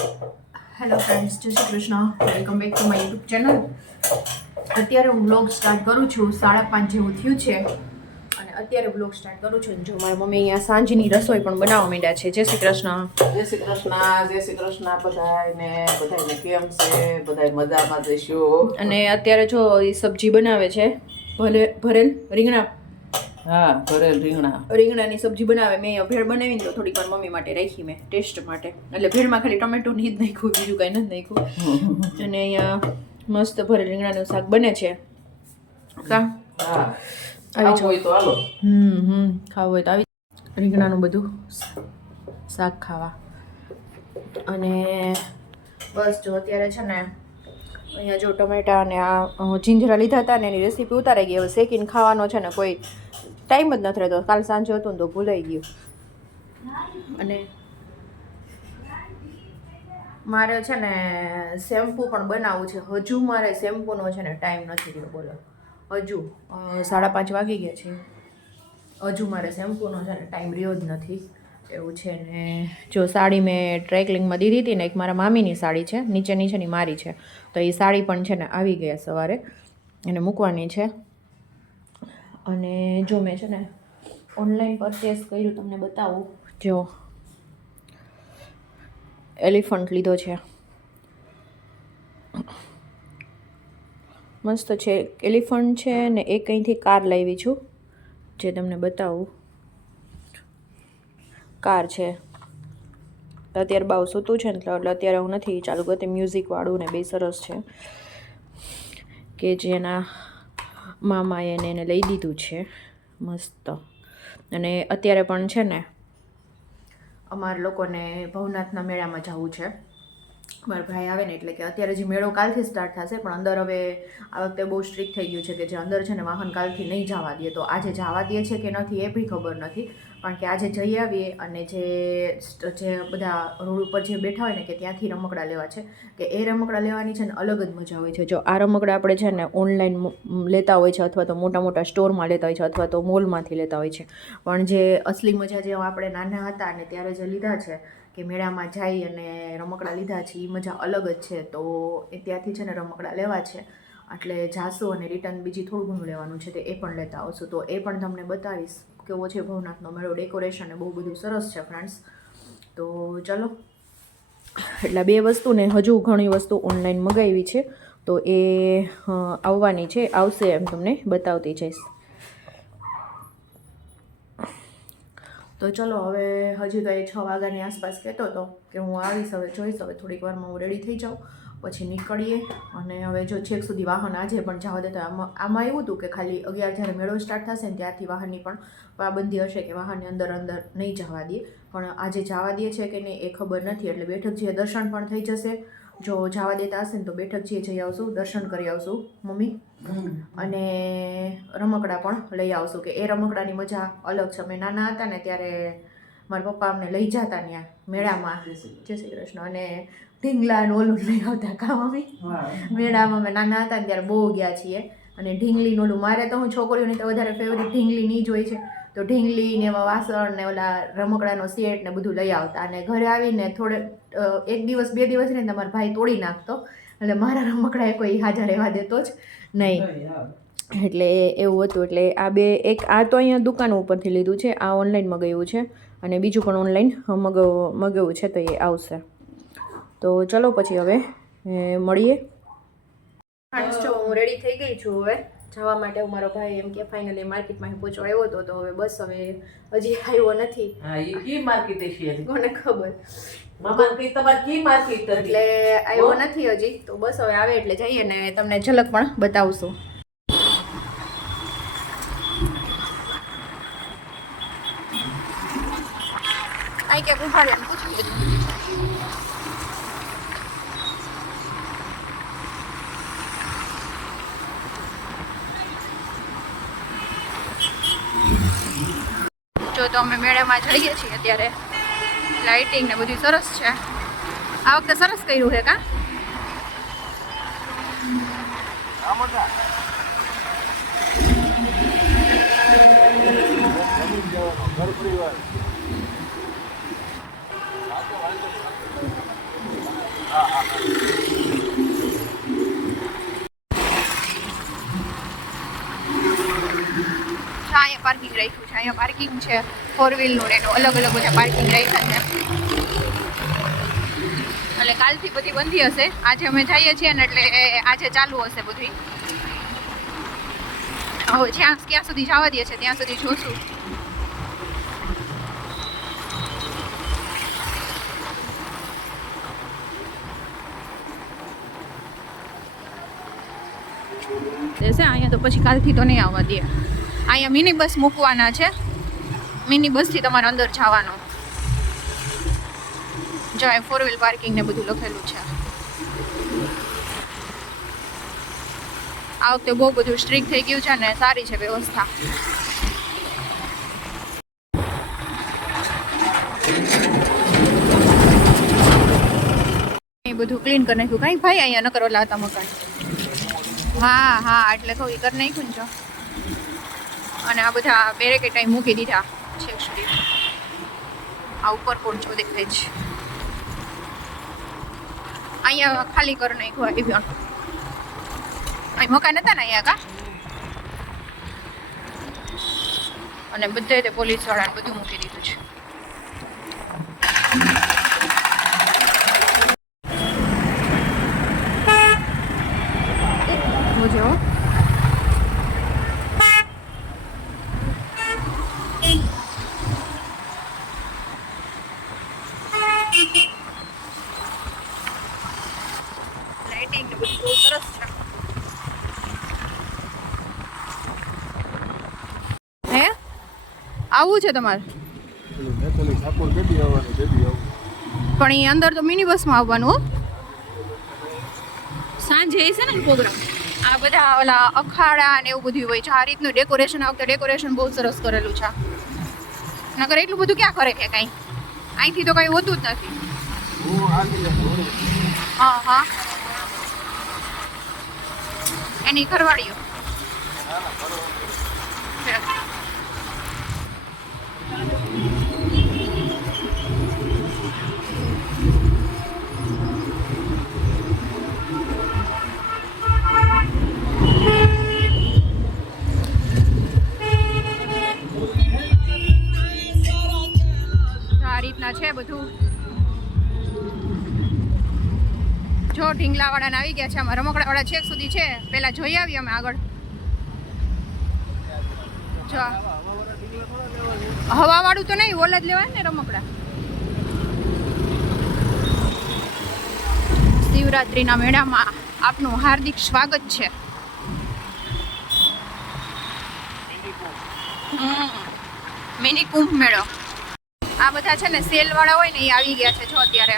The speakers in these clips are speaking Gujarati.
હેલો ફ્રેન્ડ્સ, જય Shri Krishna. Welcome back to my YouTube channel. અત્યારે હું વ્લોગ સ્ટાર્ટ કરું છું. 5:30 જેવું થયું છે અને અત્યારે વ્લોગ સ્ટાર્ટ કરું છું. જો મારી મમ્મી અહીંયા સાંજની રસોઈ પણ બનાવવા માંડ્યા છે. જય શ્રી કૃષ્ણ. જય શ્રી કૃષ્ણ, જય શ્રી કૃષ્ણ બધાને કેમ છે? બધાય મજામાં જઈશું. અને અત્યારે જો એ સબ્જી બનાવે છે, ભરેલ રીંગણા. હા, ભરેલ રીંગણાની સબ્જી બનાવે. મેં અહીંયા ભેળ બનાવીને તો થોડીક વાર મમ્મી માટે રાખી, મેં ટેસ્ટ માટે. એટલે ભેળમાં ખાલી ટમેટો ની જ નાખ્યું, બીજું કાંઈ નથી નાખ્યું. અને અહીંયા મસ્ત ભરેલ રીંગણાનું શાક બને છે. કા હા, આવી હોય તો હાલો. ખાવું હોય તો આવી રીંગણાનું બધું શાક ખાવા. અને બસ જો અત્યારે છે ને અહીંયા જો ટમેટા અને આ જીંજરા લીધા હતા ને એની રેસીપી ઉતારાઈ ગઈ. હવે શેકીને ખાવાનો છે ને કોઈ ટાઈમ જ નથી રહેતો. કાલ સાંજે હતું ને તો ભૂલાઈ ગયું. અને મારે છે ને શેમ્પૂ પણ બનાવવું છે. હજુ મારે શેમ્પૂનો છે ને ટાઈમ નથી રહ્યો. બોલો, હજુ 5:30 વાગી ગયા છે. હજુ મારે શેમ્પૂનો છે ને ટાઈમ રહ્યો જ નથી એવું છે. ને જો સાડી મેં ટ્રેકલિંગમાં દીધી હતી ને, એક મારા મામીની સાડી છે, નીચેની મારી છે. તો એ સાડી પણ છે ને આવી ગયા સવારે, એને મૂકવાની છે. અને જો મેં છે ને ઓનલાઈન પરચેસ કર્યું, તમને બતાવું. જો એલિફન્ટ લીધો છે, મસ્ત છે. એલિફન્ટ છે ને એક અહીંથી કાર લાવી છું, જે તમને બતાવું. કાર છે. તો અત્યારે બાવ સૂતું છે ને એટલે અત્યારે હું નથી ચાલુ કરતી. મ્યુઝિકવાળું ને બે સરસ છે, કે જેના મામાએ એને લઈ દીધું છે, મસ્ત. અને અત્યારે પણ છે ને અમારા લોકોને ભવનાથના મેળામાં જવું છે. મારા ભાઈ આવે ને એટલે કે અત્યારે જે મેળો કાલથી સ્ટાર્ટ થશે, પણ અંદર હવે આ વખતે બહુ સ્ટ્રિક્ટ થઈ ગયું છે કે જે અંદર છે ને વાહન કાલથી નહીં જવા દે. તો આજે જવા દે છે કે નથી એ બી ખબર નથી, પણ કે આજે જઈ આવીએ. અને જે બધા રોડ ઉપર જે બેઠા હોય ને કે ત્યાંથી રમકડા લેવા છે, કે એ રમકડા લેવાની છે ને અલગ જ મજા હોય છે. જો આ રમકડા આપણે છે ને ઓનલાઈન લેતા હોય છે, અથવા તો મોટા મોટા સ્ટોરમાં લેતા હોય છે, અથવા તો મોલમાંથી લેતા હોય છે. પણ જે અસલી મજા જે આપણે નાના હતા ને ત્યારે જે લીધા છે, કે મેળામાં જઈ અને રમકડા લીધા છે, એ મજા અલગ જ છે. તો એ ત્યાંથી છે ને રમકડા લેવા છે, એટલે જાશું અને રિટર્ન બીજી થોડું ઘણું લેવાનું છે, તે એ પણ લેતા આવશું. તો એ પણ તમને બતાવીશ કેવો છે ભવનાથનો મેળો. ડેકોરેશન બહુ બધું સરસ છે ફ્રેન્ડ્સ. તો ચલો, એટલે 2 વસ્તુ ને હજુ ઘણી વસ્તુ ઓનલાઈન મંગાવી છે, તો એ આવવાની છે, આવશે એમ તમને બતાવતી જઈશ. તો ચલો હવે હજી તો એ 6 વાગ્યાની આસપાસ કહેતો હતો કે હું આવીશ. હવે જોઈશ, હવે થોડીક વારમાં હું રેડી થઈ જાઉં પછી નીકળીએ. અને હવે જો છેક સુધી વાહન આજે પણ જવા દેતા. આમાં એવું હતું કે ખાલી 11 જ્યારે મેળો સ્ટાર્ટ થશે ને ત્યારથી વાહનની પણ પાબંદી હશે, કે વાહનની અંદર નહીં જવા દે. પણ આજે જવા દે છે કે નહીં એ ખબર નથી. એટલે બેઠકજીએ દર્શન પણ થઈ જશે. જો જવા દેતા હશે ને તો બેઠકજીએ જઈ આવશું, દર્શન કરી આવશું મમ્મી. અને રમકડા પણ લઈ આવશું, કે એ રમકડાની મજા અલગ છે. અમે નાના હતા ને ત્યારે મારા પપ્પા અમને લઈ જતા ત્યાં મેળામાં. જય શ્રી કૃષ્ણ. અને ઢીંગલા ને ઓલું લઈ આવતા. કા મમ્મી? મેળામાં અમે નાના હતા ને ત્યારે બહુ ગયા છીએ. અને ઢીંગલી ને ઓલું, મારે તો હું છોકરીઓની તો વધારે ફેવરિટ ઢીંગલી ની જ હોય છે. તો ઢીંગલી ને એવા વાસણ ને ઓલા રમકડાનો સેટ ને બધું લઈ આવતા. અને ઘરે આવીને 1 દિવસ 2 દિવસ રહીને તમારો ભાઈ તોડી નાખતો. એટલે મારા રમકડા કોઈ હાજર રહેવા દેતો જ નહીં. એટલે એવું હતું. એટલે આ એક આ તો અહીંયા દુકાન ઉપરથી લીધું છે, આ ઓનલાઈન મગાવ્યું છે. અને બીજું પણ ઓનલાઈન મગાવ્યું છે, તો એ આવશે. તો ચલો પછી હવે મળીએ. જો હું રેડી થઈ ગઈ છું હવે જવા માટે. મારો ભાઈ એમ કે ફાઇનલી માર્કેટમાં પહોંચવા આવ્યો હતો, તો હવે બસ હવે હજી આવ્યો નથી. હા, એ કી માર્કેટ છે કોને ખબર. મામા કઈ તમાર કી માર્કેટ એટલે આવ્યો નથી હજી. તો બસ હવે આવે એટલે જઈએ ને તમને ઝલક પણ બતાવશું. આઈ કે ઉભાડ્યા પૂછ્યું બધું. જો તો અમે મેળામાં જઈએ છીએ અત્યારે. લાઇટિંગ ને બધું સરસ છે. આ વખતે સરસ કર્યું છે. કા અહીંયા પાર્કિંગ છે 4 વ્હીલનું ને એનું અલગ અલગ બધા પાર્કિંગ રાખ્યા છે. એટલે કાલથી બધી બંધી હશે. આજે અમે જઈએ છીએ ને એટલે આજે ચાલુ હશે બધી. હવે ક્યાં સુધી જવા દે છે ત્યાં સુધી જોશું. અહીંયા તો પછી કાલથી તો નહીં આવવા દે. અહીંયા મિની બસ મૂકવાના છે. મિની બસથી તમારે અંદર જવાનું. જો 4 વ્હીલ પાર્કિંગ ને બધું લખેલું છે. આ વખતે બહુ બધું સ્ટ્રિક્ટ થઈ ગયું છે ને સારી છે વ્યવસ્થા. એ બધું ક્લીન કરી નાખ્યું. કાંઈ ભાઈ અહીંયા ન કરવા લાવતા મકાન. હા એટલે કહું એ કરી નાખ્યું ને જો. અને આ બધા બેરેકેટ અહીં મૂકી દીધા છેક સુધી. આ ઉપર પહોંચો દેખાય છે. અહીંયા ખાલી કરી નાખ્યું આવ્યું. અહીં મકાન હતા ને અહીંયા કા. અને બધે તે પોલીસ વાળાને બધું મૂકી દીધું છે. જો લાઇટિંગ ને બધું બહુ સરસ છે. હે આવું છે તમારે? પણ એ અંદર તો મિની બસમાં આવવાનું. સાંજે છે ને પ્રોગ્રામ. આ બધા ઓલા અખાડા ને એવું બધું હોય છે. આ રીતનું ડેકોરેશન. આ વખતે ડેકોરેશન બહુ સરસ કરેલું છે. નકર એટલું બધું ક્યાં કરે છે કાંઈ. અહીંથી તો કાંઈ હોતું જ નથી. હા એની ઘરવાળીઓ. છે બધું. જો ઢીંગલાવાળાને આવી ગયા છે. આમાં રમકડાવાળા છેક સુધી છે. પહેલાં જોઈ આવીએ અમે આગળ. જો હવાવાળું તો નહીં, ઓલા જ લેવાય ને રમકડા. શિવરાત્રિના મેળામાં આપનું હાર્દિક સ્વાગત છે. મિની કુંભ મેળો. આ બધા છે ને સેલ વાળા હોય ને એ આવી ગયા છે જો અત્યારે.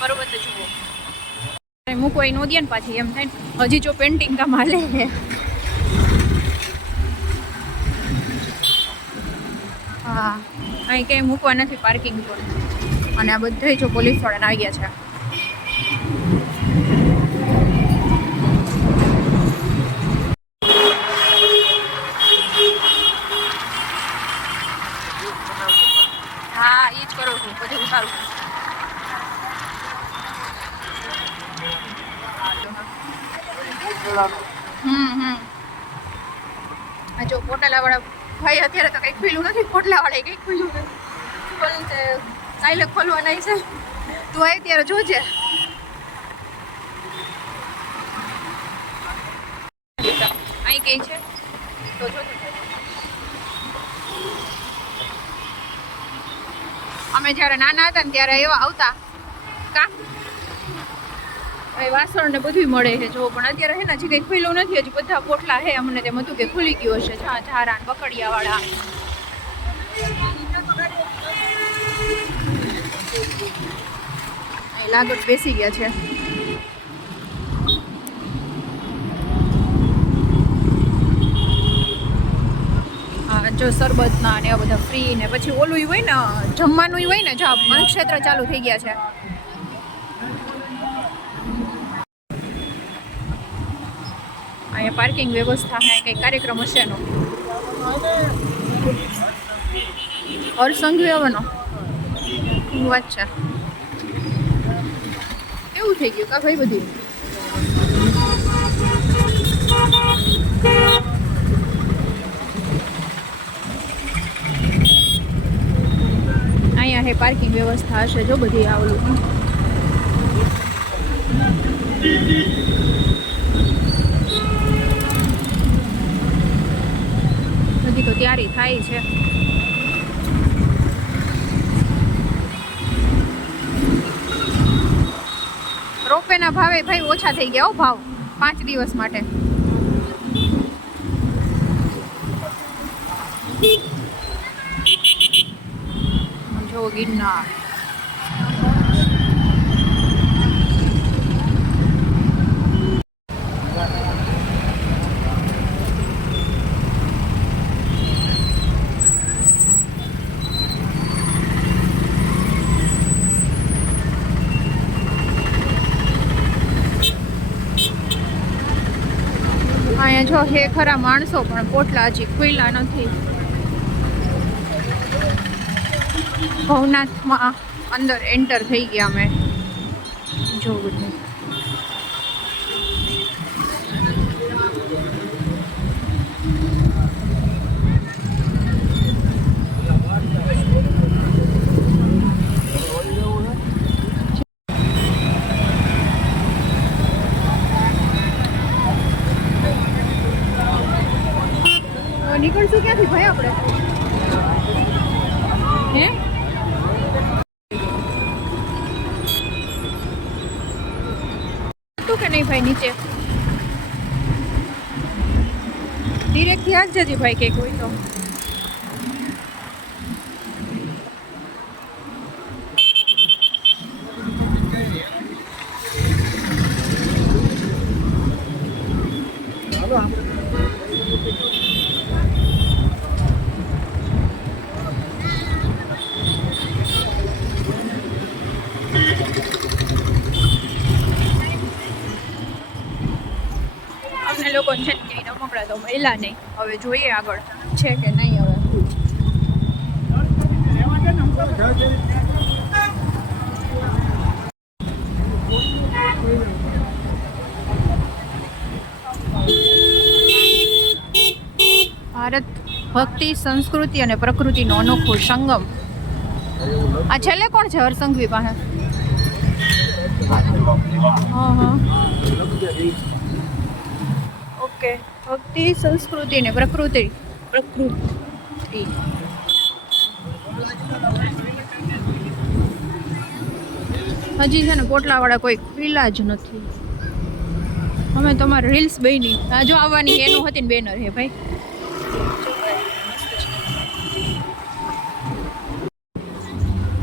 બરોબર તો જુઓ મૂકો એ નોંધીએ ને પાછી એમ થાય ને હજી જો પેન્ટિંગ કામ હાલે છે. હા અહીં કંઈ મૂકવા નથી પાર્કિંગ પર. અને આ બધા જો પોલીસ વાળાને આવી ગયા છે. હા એ જ કરું છું. બધું ઉતારું. આ જો પોટલાવાળા ભાઈ અત્યારે તો કંઈક ખુલ્લું નથી. પોટલાવાળા કંઈક ખુલ્લું નથી. બોલું છે કાલે ખોલવાના છે. તું આવી ત્યારે જોજે. અહીં કઈ છે તો જોજે. અમે જ્યારે નાના હતા ને ત્યારે એવા આવતા કા વાસણ ને બધું મળે છે જો. પણ અત્યારે હે ને હજી કંઈ ખુલ્લું નથી. હજી બધા પોટલા હે. અમને તેમ હતું કે ખુલી ગયું હશે. ઝારા બકડિયા વાળા. લાગત બેસી ગયા છે. જો સરબતના ને એવા બધા ફ્રી ને પછી ઓલું હોય ને જમવાનું હોય ને જો મનક્ષેત્ર ચાલુ થઈ ગયા છે. અહીંયા પાર્કિંગ વ્યવસ્થા હે. કંઈક કાર્યક્રમ હશે એનો. હરસંઘ આવવાનો વાત છે. એવું થઈ ગયું કા ભાઈ બધી અહીંયા હે પાર્કિંગ વ્યવસ્થા હશે જો બધી આવલું હજી તો તૈયારી થાય છે રોપવેના ભાવે ભાઈ ઓછા થઈ ગયા હો ભાવ 5 દિવસ માટે જો ગિરનાર અહીંયા જો હે ખરા માણસો પણ પોટલા હજી ખુલ્લા નથી ભવનાથમાં અંદર એન્ટર થઈ ગયા અમે જો બધું નીકળશું ક્યાંથી ભાઈ આપણે હે તું કે નહીં ભાઈ નીચે ડિરેક્ટ થી આજ જતી ભાઈ કે કોઈ તો અમને લોકો છે ને ક્યાંય રમકડા તો મળ્યા નહીં હવે જોઈએ આગળ છે કે નહીં હવે ભારત ભક્તિ સંસ્કૃતિ અને પ્રકૃતિનો અનોખો સંગમ આ છેલ્લે કોણ છે હરસંઘવી પાસે હા ઓકે ભક્તિ સંસ્કૃતિ ને પ્રકૃતિ હજી છે ને પોટલાવાળા કોઈ ખુલ્લા જ નથી અમે તમારે રીલ્સ બની આ જો આવવાની એનું હતી ને બેનર હે ભાઈ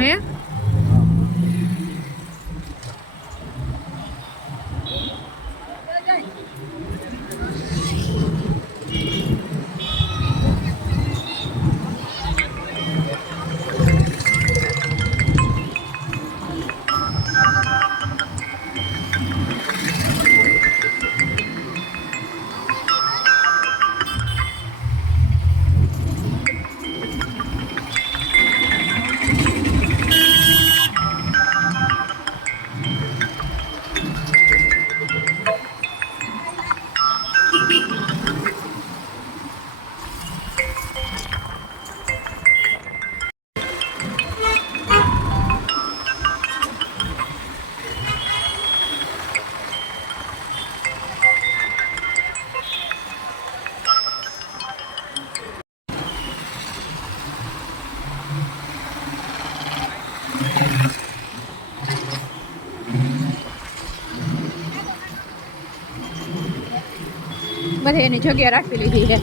હે બધે એની જગ્યા રાખી લીધી છે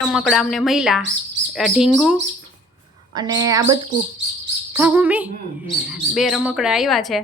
રમકડા અમને મહિલા ઢીંગુ અને આ બદકું કા મમ્મી 2 રમકડા આવ્યા છે